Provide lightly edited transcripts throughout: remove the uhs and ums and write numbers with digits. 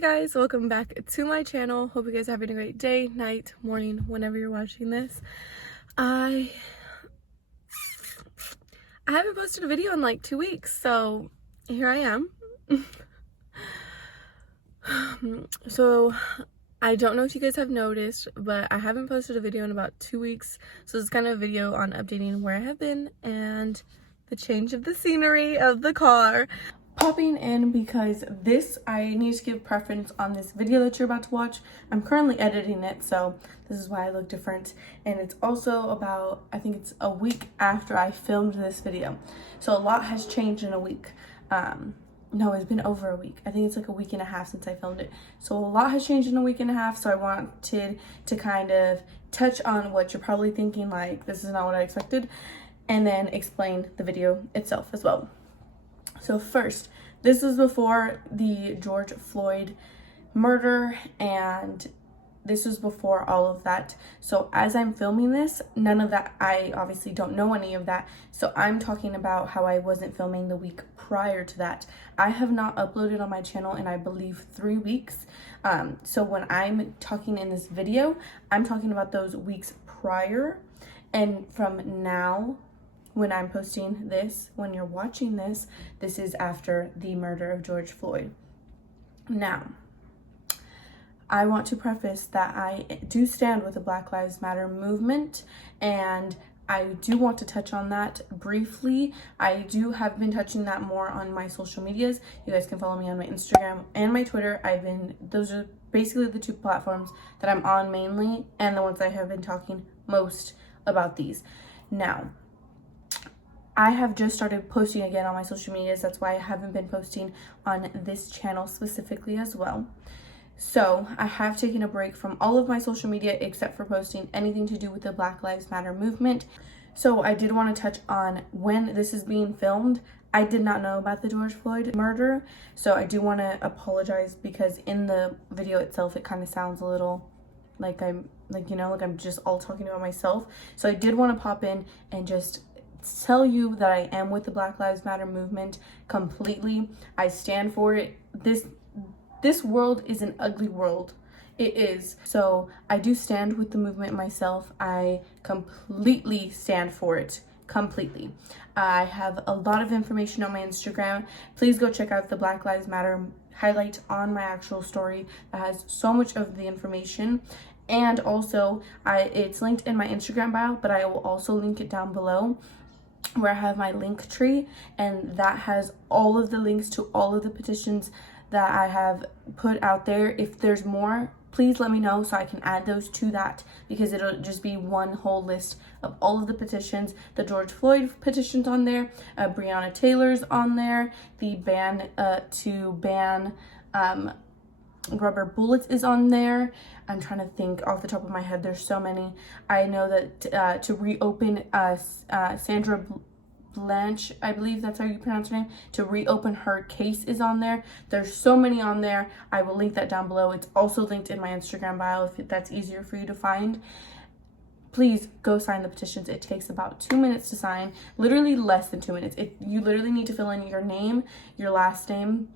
Hey guys, welcome back to my channel. Hope you guys are having a great day, night, morning, whenever you're watching this. I haven't posted a video in like 2 weeks, so here I am. So I don't know if you guys have noticed, but I haven't posted a video in about 2 weeks. So this is kind of a video on updating where I have been and the change of the scenery of the car. Popping in because I need to give preference on this video that you're about to watch. I'm currently editing it, so this is why I look different. And it's also about, I think it's a week after I filmed this video. So a lot has changed in a week. No, it's been over a week. I think it's like a week and a half since I filmed it. So a lot has changed in a week and a half. So I wanted to kind of touch on what you're probably thinking, like, this is not what I expected, and then explain the video itself as well. So first, this is before the George Floyd murder, and this was before all of that. So as I'm filming this, none of that, I obviously don't know any of that. So I'm talking about how I wasn't filming the week prior to that. I have not uploaded on my channel in, I believe, 3 weeks. So when I'm talking in this video, I'm talking about those weeks prior, and from now, when I'm posting this, when you're watching this, this is after the murder of George Floyd. Now, I want to preface that I do stand with the Black Lives Matter movement, and I do want to touch on that briefly. I have been touching that more on my social medias. You guys can follow me on my Instagram and my Twitter. Those are basically the two platforms that I'm on mainly, and the ones I have been talking most about these. Now, I have just started posting again on my social medias. That's why I haven't been posting on this channel specifically as well. So I have taken a break from all of my social media except for posting anything to do with the Black Lives Matter movement. So I did want to touch on when this is being filmed. I did not know about the George Floyd murder. So I do want to apologize because in the video itself, it kind of sounds a little like I'm just all talking about myself. So I did want to pop in and just tell you that I am with the Black Lives Matter movement completely. I stand for it. This world is an ugly world. It is. So I do stand with the movement myself. I completely stand for it. Completely. I have a lot of information on my Instagram. Please go check out the Black Lives Matter highlight on my actual story that has so much of the information. And also, it's linked in my Instagram bio, but I will also link it down below, where I have my LINKTREE, and that has all of the links to all of the petitions that I have put out there. If there's more, please let me know so I can add those to that, because it'll just be one whole list of all of the petitions. The George Floyd petition's on there, Breonna Taylor's on there, the to ban rubber bullets is on there. I'm trying to think off the top of my head. There's so many. I know that to reopen Sandra Blanche, I believe that's how you pronounce her name, to reopen her case is on there. There's so many on there. I will link that down below. It's also linked in my Instagram bio if that's easier for you to find. Please go sign the petitions. It takes about 2 minutes to sign, literally less than 2 minutes. You literally need to fill in your name, your last name,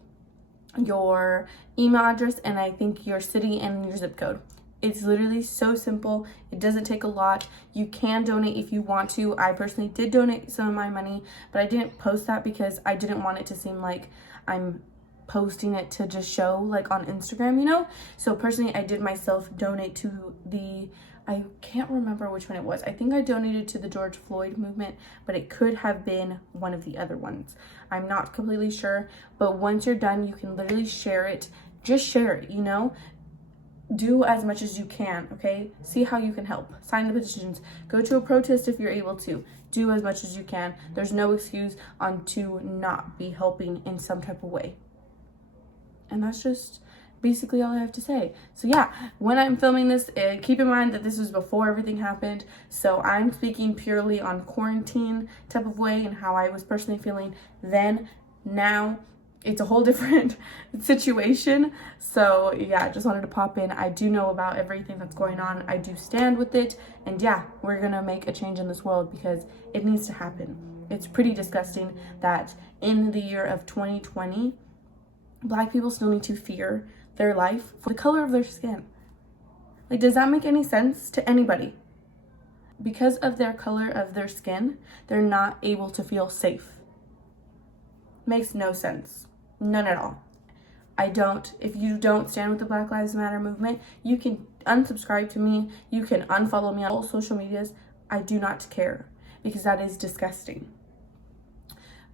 your email address, and I think your city and your zip code. It's literally so simple. It doesn't take a lot. You can donate if you want to. I personally did donate some of my money, but I didn't post that because I didn't want it to seem like I'm posting it to just show, like, on Instagram, you know? So personally, I did myself donate to I can't remember which one it was. I think I donated to the George Floyd movement, but it could have been one of the other ones. I'm not completely sure, but once you're done, you can literally share it. Just share it, you know? Do as much as you can, okay? See how you can help. Sign the petitions. Go to a protest if you're able to. Do as much as you can. There's no excuse to not be helping in some type of way. And that's just basically all I have to say. So yeah, when I'm filming this, keep in mind that this was before everything happened. So I'm speaking purely on quarantine type of way and how I was personally feeling then. Now, it's a whole different situation. So yeah, I just wanted to pop in. I do know about everything that's going on. I do stand with it. And yeah, we're gonna make a change in this world because it needs to happen. It's pretty disgusting that in the year of 2020, Black people still need to fear their life for the color of their skin. Like, does that make any sense to anybody? Because of their color of their skin, they're not able to feel safe. Makes no sense. None at all. If you don't stand with the Black Lives Matter movement, you can unsubscribe to me. You can unfollow me on all social medias. I do not care, because that is disgusting.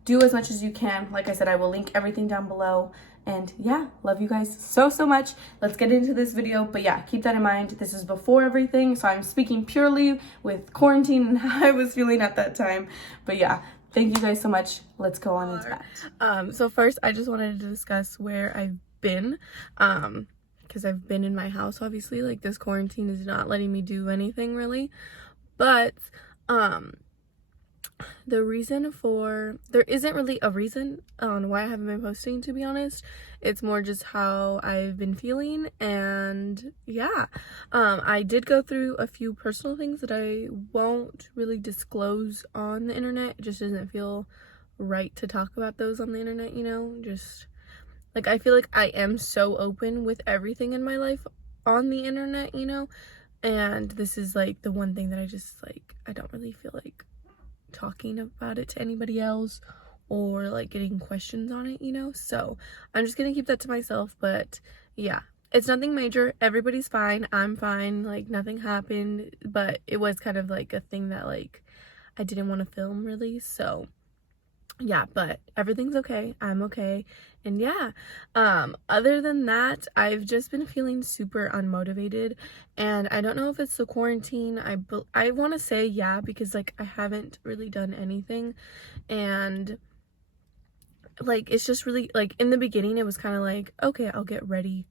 Do as much as you can. Like I said, I will link everything down below. And yeah, love you guys so much. Let's get into this video. But yeah, keep that in mind. This is before everything, so I'm speaking purely with quarantine and how I was feeling at that time. But yeah, thank you guys so much. Let's go on into that. So first, I just wanted to discuss where I've been. Because I've been in my house, obviously. Like, this quarantine is not letting me do anything really. But there isn't really a reason on why I haven't been posting, to be honest. It's more just how I've been feeling. And yeah, I did go through a few personal things that I won't really disclose on the internet. It just doesn't feel right to talk about those on the internet, you know. Just like, I feel like I am so open with everything in my life on the internet, you know. And this is like the one thing that I just, like, I don't really feel like talking about it to anybody else or like getting questions on it, you know. So I'm just gonna keep that to myself. But yeah, it's nothing major. Everybody's fine. I'm fine. Like, nothing happened. But it was kind of like a thing that, like, I didn't want to film really. So yeah, but everything's okay. I'm okay. And yeah, other than that, I've just been feeling super unmotivated, and I don't know if it's the quarantine. I want to say yeah, because like, I haven't really done anything, and like, it's just really, like, in the beginning it was kind of like, okay, I'll get ready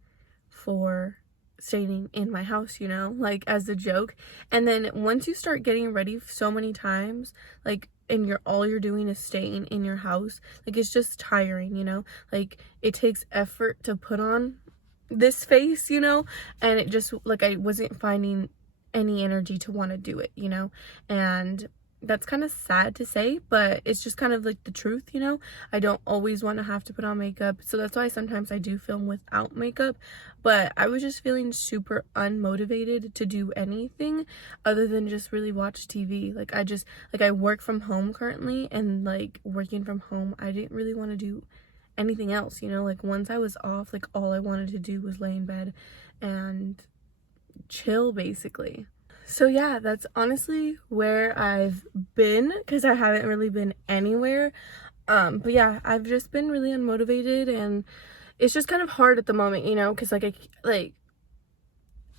for staying in my house, you know, like, as a joke. And then once you start getting ready so many times, like, and all you're doing is staying in your house, like, it's just tiring, you know. Like, it takes effort to put on this face, you know, and it just, like, I wasn't finding any energy to want to do it, you know. And that's kind of sad to say, but it's just kind of like the truth, you know. I don't always want to have to put on makeup, so that's why sometimes I do film without makeup. But I was just feeling super unmotivated to do anything other than just really watch TV. Like, I work from home currently, and like, working from home, I didn't really want to do anything else, you know. Like, once I was off, like, all I wanted to do was lay in bed and chill, basically. So yeah, that's honestly where I've been, because I haven't really been anywhere. But yeah, I've just been really unmotivated, and it's just kind of hard at the moment, you know, because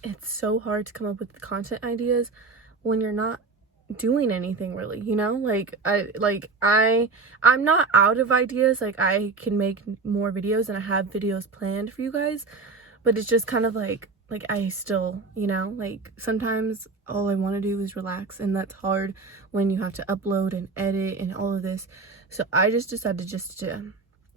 it's so hard to come up with the content ideas when you're not doing anything really, you know. I'm not out of ideas. Like, I can make more videos, and I have videos planned for you guys, but it's just kind of like I still, you know, like, sometimes all I want to do is relax, and that's hard when you have to upload and edit and all of this. So I just decided just to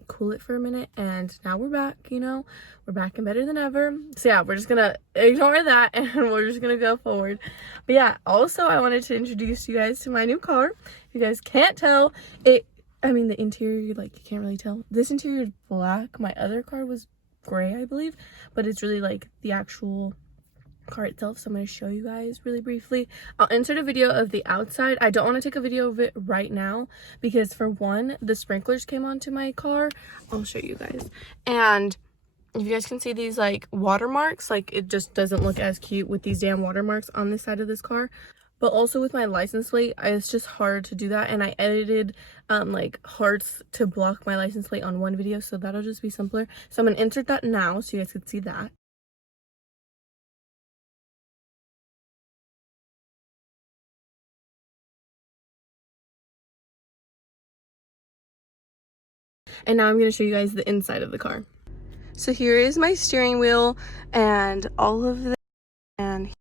cool it for a minute, and now we're back, you know. We're back and better than ever. So yeah, we're just gonna ignore that, and we're just gonna go forward. But yeah, also, I wanted to introduce you guys to my new car. If you guys can't tell, the interior, like, you can't really tell. This interior is black. My other car was gray, I believe, but it's really like the actual car itself. So I'm going to show you guys really briefly. I'll insert a video of the outside. I don't want to take a video of it right now because, for one, the sprinklers came onto my car. I'll show you guys. And if you guys can see these like watermarks, like, it just doesn't look as cute with these damn watermarks on this side of this car. But also with my license plate, it's just hard to do that, and I edited like hearts to block my license plate on one video, so that'll just be simpler. So I'm gonna insert that now so you guys can see that. And now I'm gonna show you guys the inside of the car. So here is my steering wheel and all of this, and here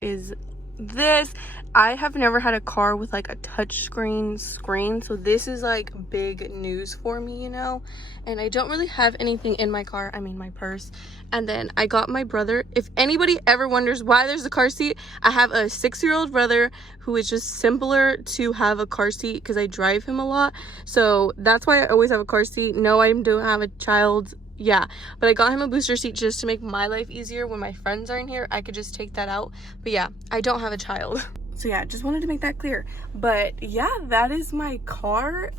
is this. I have never had a car with like a touch screen, so this is like big news for me, you know. And I don't really have anything in my car. I mean, my purse. And then I got my brother. If anybody ever wonders why there's a car seat, I have a 6-year-old brother who is just simpler to have a car seat because I drive him a lot. So that's why I always have a car seat. No, I don't have a child yeah, but I got him a booster seat just to make my life easier. When my friends aren't here, I could just take that out. But yeah, I don't have a child. So yeah, just wanted to make that clear. But yeah, that is my car.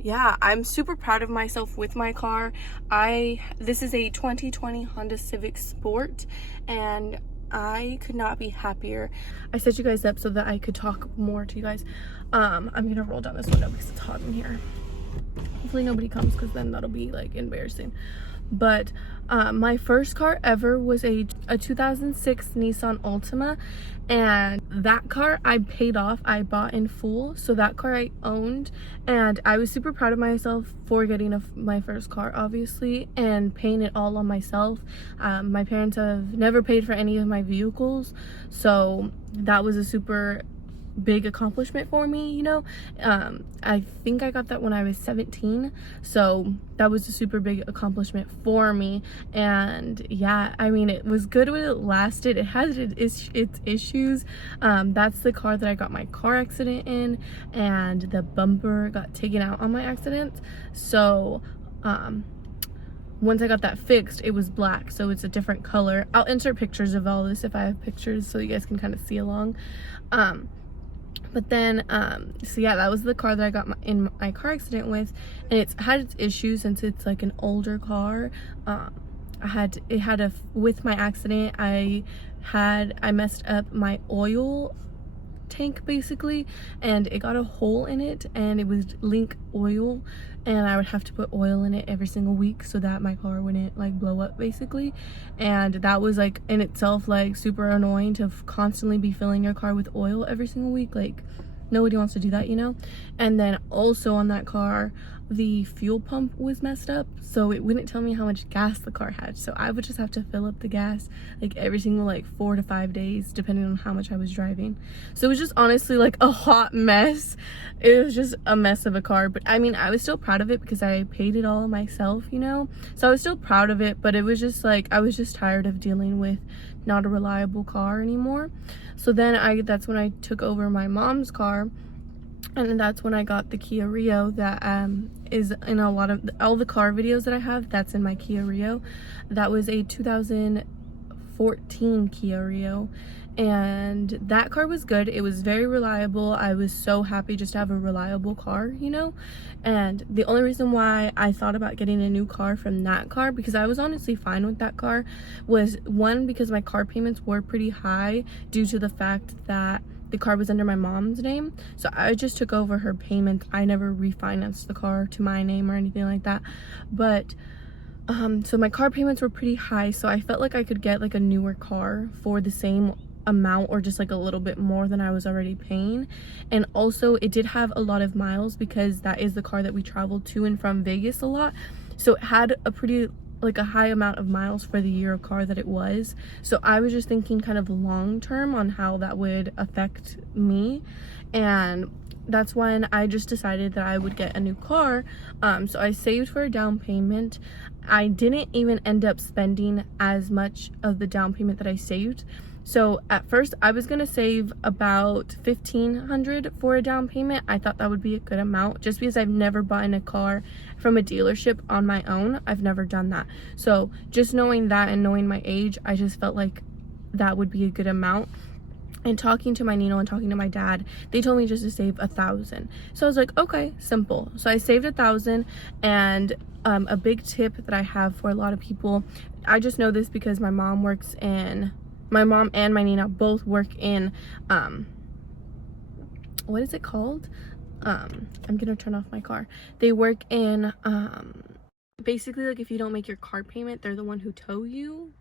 Yeah, I'm super proud of myself with my car. This is a 2020 Honda Civic Sport, and I could not be happier. I set you guys up so that I could talk more to you guys. I'm gonna roll down this window because it's hot in here. Hopefully nobody comes, because then that'll be like embarrassing. But my first car ever was a 2006 Nissan Altima, and that car I paid off. I bought in full, so that car I owned, and I was super proud of myself for getting my first car, obviously, and paying it all on myself. My parents have never paid for any of my vehicles, so that was a super big accomplishment for me, you know. I think I got that when I was 17, so that was a super big accomplishment for me. And yeah, I mean, it was good when it lasted. It has its issues. That's the car that I got my car accident in, and the bumper got taken out on my accident. So once I got that fixed, it was black, so it's a different color. I'll insert pictures of all this if I have pictures, so you guys can kind of see along. But then so yeah, that was the car that I got in my car accident with, and it's had its issues since it's like an older car. With my accident, I messed up my oil tank basically, and it got a hole in it, and it was Link oil, and I would have to put oil in it every single week so that my car wouldn't like blow up basically. And that was like in itself like super annoying to constantly be filling your car with oil every single week. Like, nobody wants to do that, you know. And then also on that car, the fuel pump was messed up, so it wouldn't tell me how much gas the car had, so I would just have to fill up the gas like every single like 4 to 5 days depending on how much I was driving. So it was just honestly like a hot mess. It was just a mess of a car, but I mean, I was still proud of it because I paid it all myself, you know. So I was still proud of it, but it was just like I was just tired of dealing with not a reliable car anymore. So then that's when I took over my mom's car, and that's when I got the Kia Rio that is in a lot of all the car videos that I have. That's in my Kia Rio. That was a 2014 Kia Rio, and that car was good. It was very reliable. I was so happy just to have a reliable car, you know. And the only reason why I thought about getting a new car from that car, because I was honestly fine with that car, was one, because my car payments were pretty high due to the fact that the car was under my mom's name, so I just took over her payment. I never refinanced the car to my name or anything like that. But so my car payments were pretty high, so I felt like I could get like a newer car for the same amount or just like a little bit more than I was already paying. And also it did have a lot of miles because that is the car that we traveled to and from Vegas a lot, so it had a pretty like a high amount of miles for the year of car that it was. So I was just thinking kind of long term on how that would affect me, and that's when I just decided that I would get a new car. So I saved for a down payment. I didn't even end up spending as much of the down payment that I saved. So at first I was gonna save about $1,500 for a down payment. I thought that would be a good amount just because I've never bought a car from a dealership on my own. I've never done that. So just knowing that and knowing my age, I just felt like that would be a good amount. And talking to my Nino and talking to my dad, they told me just to save $1,000. So I was like, okay, simple. So I saved $1,000. And a big tip that I have for a lot of people, I just know this because my mom and my Nina both work in what is it called? I'm gonna turn off my car. They work in basically like if you don't make your car payment, they're the one who tow you,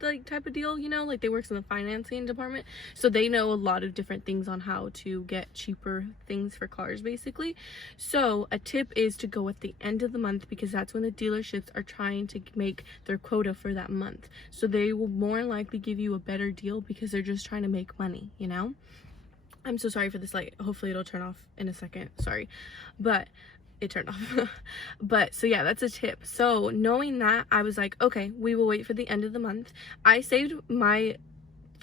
like type of deal, you know. Like they work in the financing department, so they know a lot of different things on how to get cheaper things for cars basically. So a tip is to go at the end of the month, because that's when the dealerships are trying to make their quota for that month, so they will more likely give you a better deal because they're just trying to make money, you know. I'm so sorry for this light. Hopefully it'll turn off in a second. Sorry, but it turned off. But so yeah, that's a tip. So knowing that, I was like, okay, we will wait for the end of the month. I saved my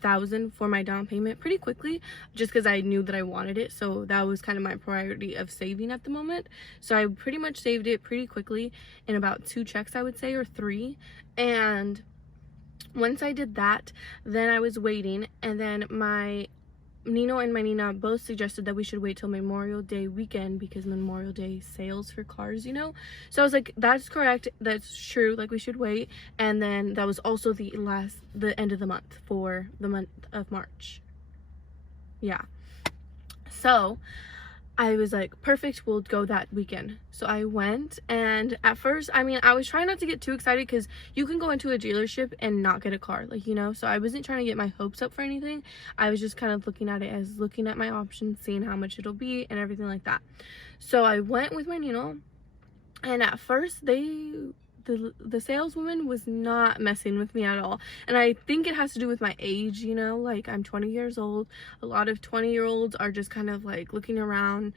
$1,000 for my down payment pretty quickly, just because I knew that I wanted it. So that was kind of my priority of saving at the moment. So I pretty much saved it pretty quickly in about 2 checks, I would say, or 3. And once I did that, then I was waiting, and then my Nino and my Nina both suggested that we should wait till Memorial Day weekend, because Memorial Day sales for cars, you know. So I was like, that's correct, that's true, like we should wait. And then that was also the end of the month, for the month of March. Yeah, so I was like, perfect, we'll go that weekend. So I went, and at first, I mean, I was trying not to get too excited, because you can go into a dealership and not get a car, like, you know. So I wasn't trying to get my hopes up for anything. I was just kind of looking at it as looking at my options, seeing how much it'll be and everything like that. So I went with my Nino, and at first the saleswoman was not messing with me at all. And I think it has to do with my age, you know, like I'm 20 years old. A lot of 20-year-olds are just kind of like looking around.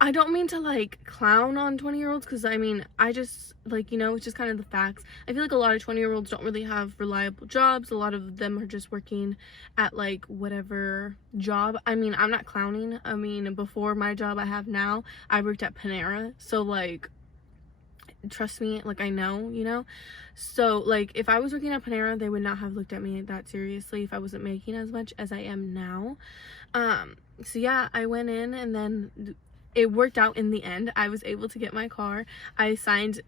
I don't mean to like clown on 20-year-olds, because I mean, I just, like, you know, it's just kind of the facts. I feel like a lot of 20-year-olds don't really have reliable jobs. A lot of them are just working at like whatever job. I mean, I'm not clowning. I mean, before my job I have now, I worked at Panera. So like, trust me, like, I know, you know. So like, if I was working at Panera, they would not have looked at me that seriously if I wasn't making as much as I am now. So yeah, I went in, and then it worked out in the end. I was able to get my car. I signed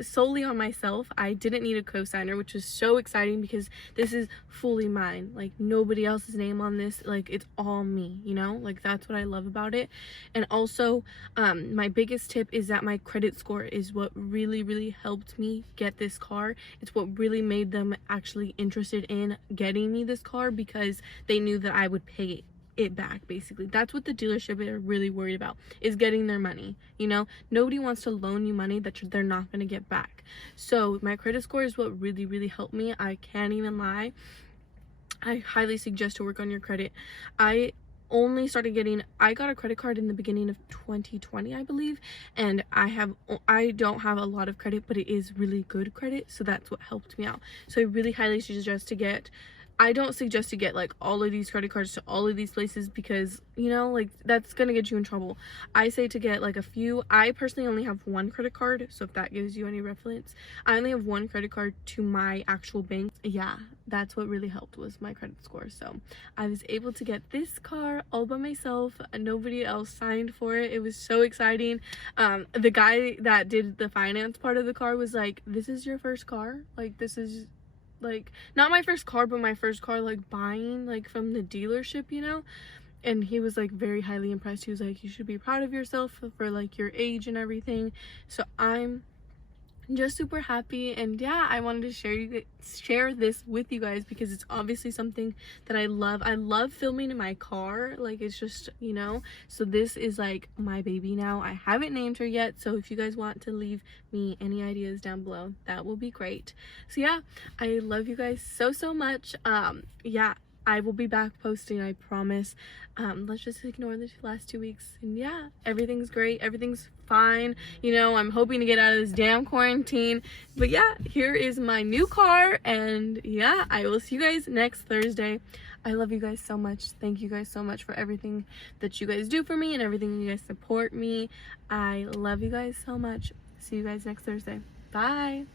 solely on myself. I didn't need a co-signer, which was so exciting, because this is fully mine. Like, nobody else's name on this. Like, it's all me, you know. Like, that's what I love about it. And also, my biggest tip is that my credit score is what really helped me get this car. It's what really made them actually interested in getting me this car, because they knew that I would pay it back. Basically, that's what the dealership are really worried about, is getting their money, you know. Nobody wants to loan you money that they're not going to get back. So my credit score is what really helped me. I can't even lie. I highly suggest to work on your credit. I got a credit card in the beginning of 2020, I believe, and I don't have a lot of credit, but it is really good credit, so that's what helped me out. So I really highly suggest to get, I don't suggest to get like all of these credit cards to all of these places, because, you know, like, that's gonna get you in trouble. I say to get like a few. I personally only have 1 credit card, so if that gives you any reference, I only have 1 credit card to my actual bank. Yeah, that's what really helped, was my credit score. So I was able to get this car all by myself. Nobody else signed for it. It was so exciting. The guy that did the finance part of the car was like, "This is your first car? Like, this is like not my first car, but my first car like buying like from the dealership, you know." And he was like very highly impressed. He was like, "You should be proud of yourself for like your age and everything." So I'm just super happy, and yeah, I wanted to share this with you guys, because it's obviously something that I love filming in my car. Like, it's just, you know. So this is like my baby now. I haven't named her yet, so if you guys want to leave me any ideas down below, that will be great. So yeah, I love you guys so much. Yeah, I will be back posting, I promise. Let's just ignore the last 2 weeks, and yeah, everything's great, everything's fine, you know. I'm hoping to get out of this damn quarantine. But yeah, here is my new car, and yeah, I will see you guys next Thursday. I love you guys so much. Thank you guys so much for everything that you guys do for me and everything you guys support me. I love you guys so much. See you guys next Thursday. Bye.